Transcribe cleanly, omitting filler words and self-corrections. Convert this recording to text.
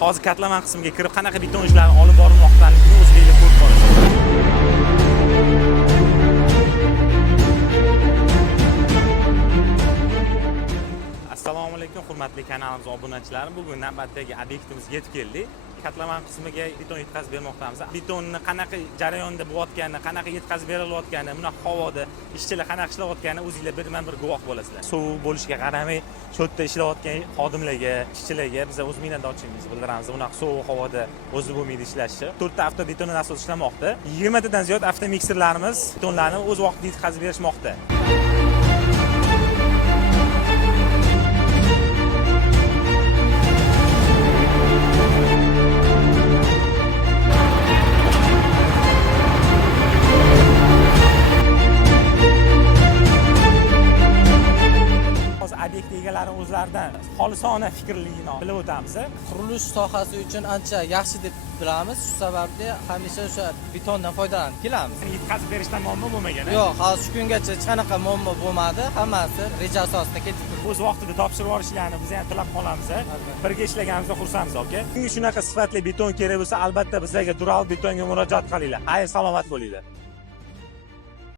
Hozir katlaman qismiga kirib, qanaqa beton ishlari olib borilmoqdaligini o'zingizga ko'rib borasiz. Assalomu alaykum, hurmatli kanalimiz obunachilari. Bugun navbatdagi obyektimizga yetib keldik. Katlaman qismiga beton yetkazib bermoqdamiz. Betonni qanaqa jarayonda bo'layotganini, qanaqa yetkazib berilayotganini, buni havoda ishchilar qanaqa ishlayotganini o'zingizlar birman-bir guvoh bo'lasizlar. Suv bo'lishiga qaramay, shu yerda ishlayotgan xodimlarga, ishchilarga biz o'z minnatdorchiligimizni bildiramiz. Bunaqa sovuq havoda o'zi bo'lmaydi ishlashi. 4 ta avtobeton nasos ishlamoqda. 20 tadan ziyod avtomikserlarimiz betonlarni o'z vaqtida yetkazib berishmoqda. Obyekt egalari o'zlaridan xolisona fikrligini bilib o'tamiz. Qurilish sohasi uchun ancha yaxshi deb bilamiz. Shu sababli hamisha o'sha betondan foydalanib kelamiz. Yetkazib berishdan muammo bo'lmagan. Yo'q, hozir shu kungacha hech qanaqa muammo bo'lmadi. Hammasi reja asosida ketib turibdi. O'z vaqtida topshirib olishlarini biz ham tilab qolamiz. Birga ishlaganimizda xursandmiz, aka. Shunga shunaqa sifatli beton kerak bo'lsa, albatta bizlarga Dural betonga murojaat qilinglar. Xayr, salomat bo'linglar.